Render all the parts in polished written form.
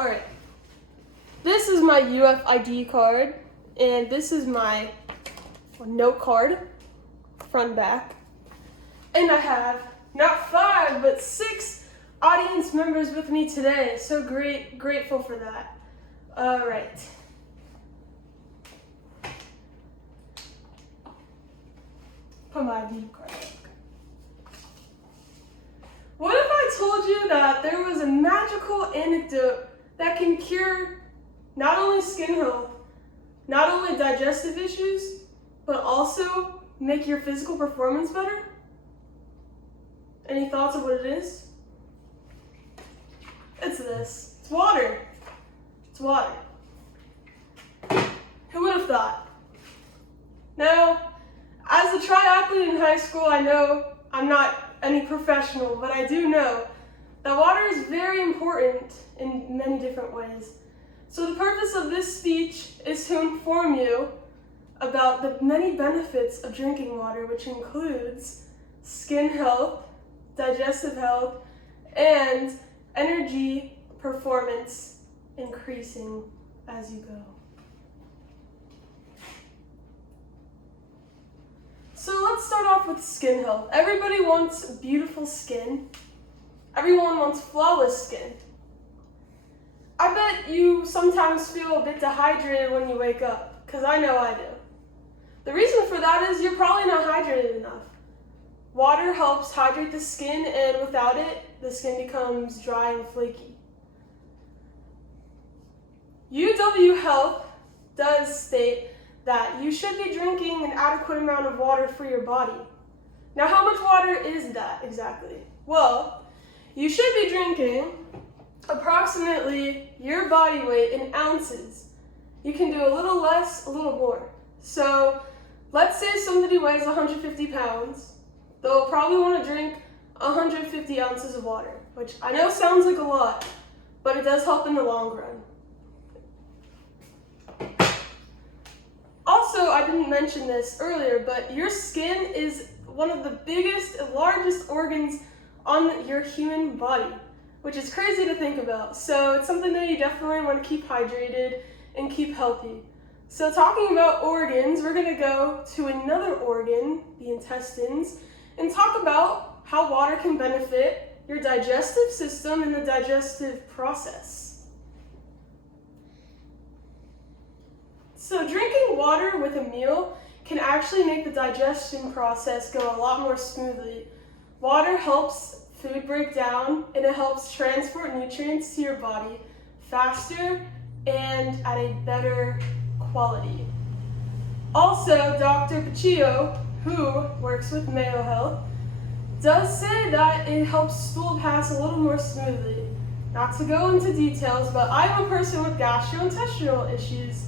Alright, this is my UFID card, and this is my note card, front and back. And I have not 5, but 6 audience members with me today. So grateful for that. Alright. Put my ID card up. What if I told you that there was a magical antidote that can cure not only skin health, not only digestive issues, but also make your physical performance better? Any thoughts of what it is? It's this. It's water. It's water. Who would have thought? Now, as a triathlete in high school, I know I'm not any professional, but I do know that water is very important in many different ways. So the purpose of this speech is to inform you about the many benefits of drinking water, which includes skin health, digestive health, and energy performance increasing as you go. So let's start off with skin health. Everybody wants beautiful skin. Everyone wants flawless skin. I bet you sometimes feel a bit dehydrated when you wake up, because I know I do. The reason for that is you're probably not hydrated enough. Water helps hydrate the skin, and without it, the skin becomes dry and flaky. UW Health does state that you should be drinking an adequate amount of water for your body. Now, how much water is that exactly? Well, you should be drinking approximately your body weight in ounces. You can do a little less, a little more. So let's say somebody weighs 150 pounds. They'll probably want to drink 150 ounces of water, which I know sounds like a lot, but it does help in the long run. Also, I didn't mention this earlier, but your skin is one of the biggest and largest organs on your human body, which is crazy to think about. So it's something that you definitely want to keep hydrated and keep healthy. So talking about organs, we're going to go to another organ, the intestines, and talk about how water can benefit your digestive system and the digestive process. So drinking water with a meal can actually make the digestion process go a lot more smoothly. Water helps food break down, and it helps transport nutrients to your body faster and at a better quality. Also, Dr. Paccio, who works with Mayo Health, does say that it helps stool pass a little more smoothly. Not to go into details, but I'm a person with gastrointestinal issues,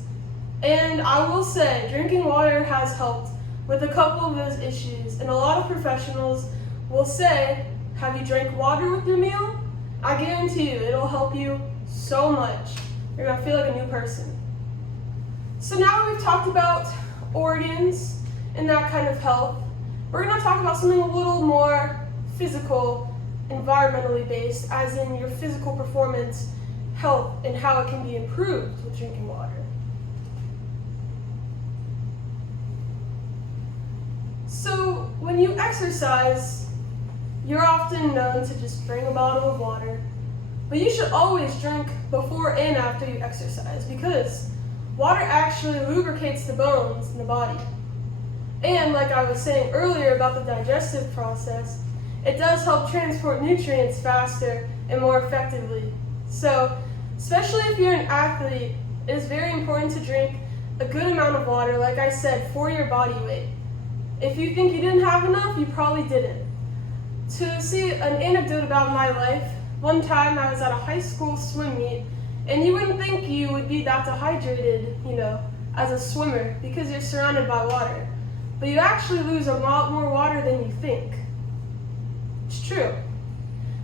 and I will say drinking water has helped with a couple of those issues, and a lot of professionals will say, have you drank water with your meal? I guarantee you, it'll help you so much. You're gonna feel like a new person. So now we've talked about organs and that kind of health. We're gonna talk about something a little more physical, environmentally based, as in your physical performance, health, and how it can be improved with drinking water. So when you exercise, you're often known to just bring a bottle of water, but you should always drink before and after you exercise, because water actually lubricates the bones in the body. And like I was saying earlier about the digestive process, it does help transport nutrients faster and more effectively. So, especially if you're an athlete, it is very important to drink a good amount of water, like I said, for your body weight. If you think you didn't have enough, you probably didn't. To see an anecdote about my life, one time I was at a high school swim meet, and you wouldn't think you would be that dehydrated, as a swimmer, because you're surrounded by water. But you actually lose a lot more water than you think. It's true.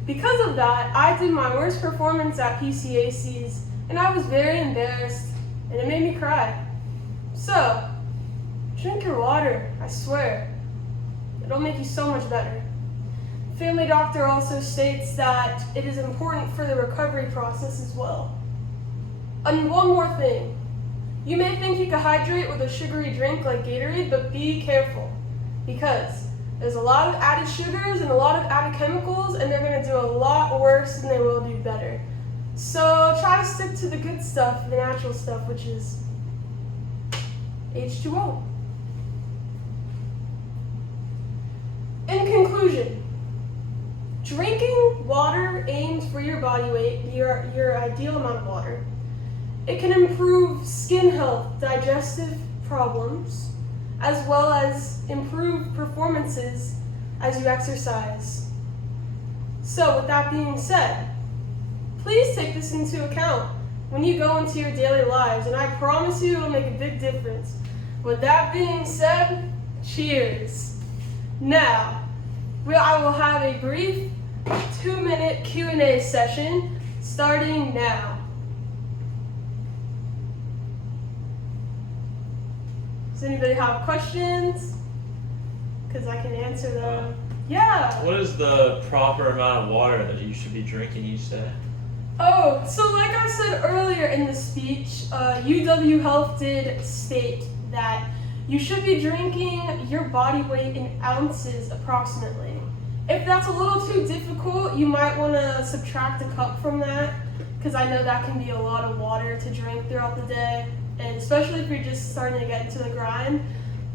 Because of that, I did my worst performance at PCACs, and I was very embarrassed, and it made me cry. So, drink your water, I swear. It'll make you so much better. Family doctor also states that it is important for the recovery process as well. And one more thing. You may think you can hydrate with a sugary drink like Gatorade, but be careful because there's a lot of added sugars and a lot of added chemicals, and they're going to do a lot worse than they will do better. So try to stick to the good stuff, the natural stuff, which is H2O. In conclusion, drinking water aimed for your body weight, your ideal amount of water, it can improve skin health, digestive problems, as well as improve performances as you exercise. So with that being said, please take this into account when you go into your daily lives, and I promise you it'll make a big difference. With that being said, cheers. Now, I will have a brief 2-minute Q&A session starting now. Does anybody have questions? Because I can answer them. Yeah. What is the proper amount of water that you should be drinking each day? Oh, so like I said earlier in the speech, UW Health did state that you should be drinking your body weight in ounces approximately. If that's a little too difficult, you might want to subtract a cup from that, because I know that can be a lot of water to drink throughout the day, and especially if you're just starting to get into the grind.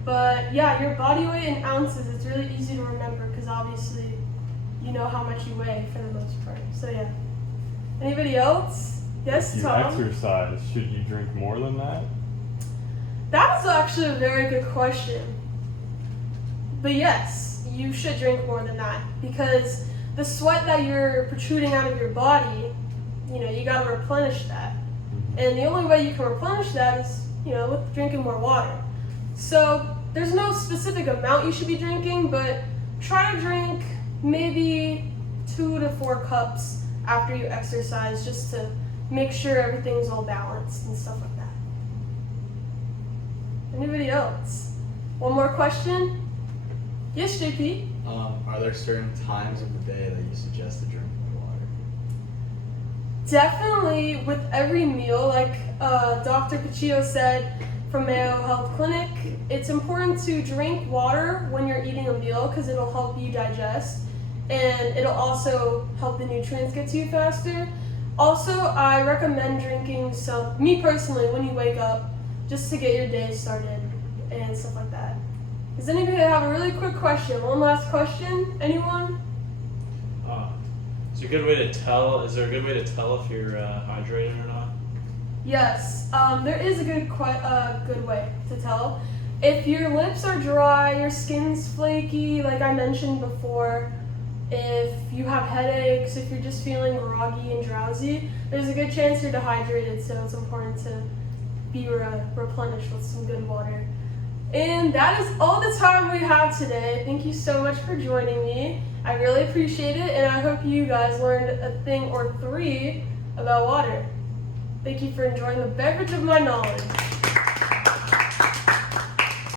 But yeah, your body weight in ounces, it's really easy to remember because obviously you know how much you weigh for the most part. So yeah. Anybody else? Yes, If you Tom? exercise, should you drink more than that? That is actually a very good question. But yes, you should drink more than that because the sweat that you're protruding out of your body, you gotta replenish that. And the only way you can replenish that is, with drinking more water. So there's no specific amount you should be drinking, but try to drink maybe 2 to 4 cups after you exercise just to make sure everything's all balanced and stuff like that. Anybody else? One more question? Yes, JP? Are there certain times of the day that you suggest to drink more water? Definitely with every meal, like Dr. Paccio said from Mayo Health Clinic, it's important to drink water when you're eating a meal because it'll help you digest and it'll also help the nutrients get to you faster. Also, I recommend drinking some, me personally, when you wake up, just to get your day started and stuff like that. Does anybody have a really quick question? One last question? Anyone? Is there a good way to tell? Is there a good way to tell if you're hydrated or not? Yes, there is a good way to tell. If your lips are dry, your skin's flaky, like I mentioned before, if you have headaches, if you're just feeling groggy and drowsy, there's a good chance you're dehydrated, so it's important to be replenished with some good water. And that is all the time we have today. Thank you so much for joining me. I really appreciate it, and I hope you guys learned a thing or 3 about water. Thank you for enjoying the beverage of my knowledge.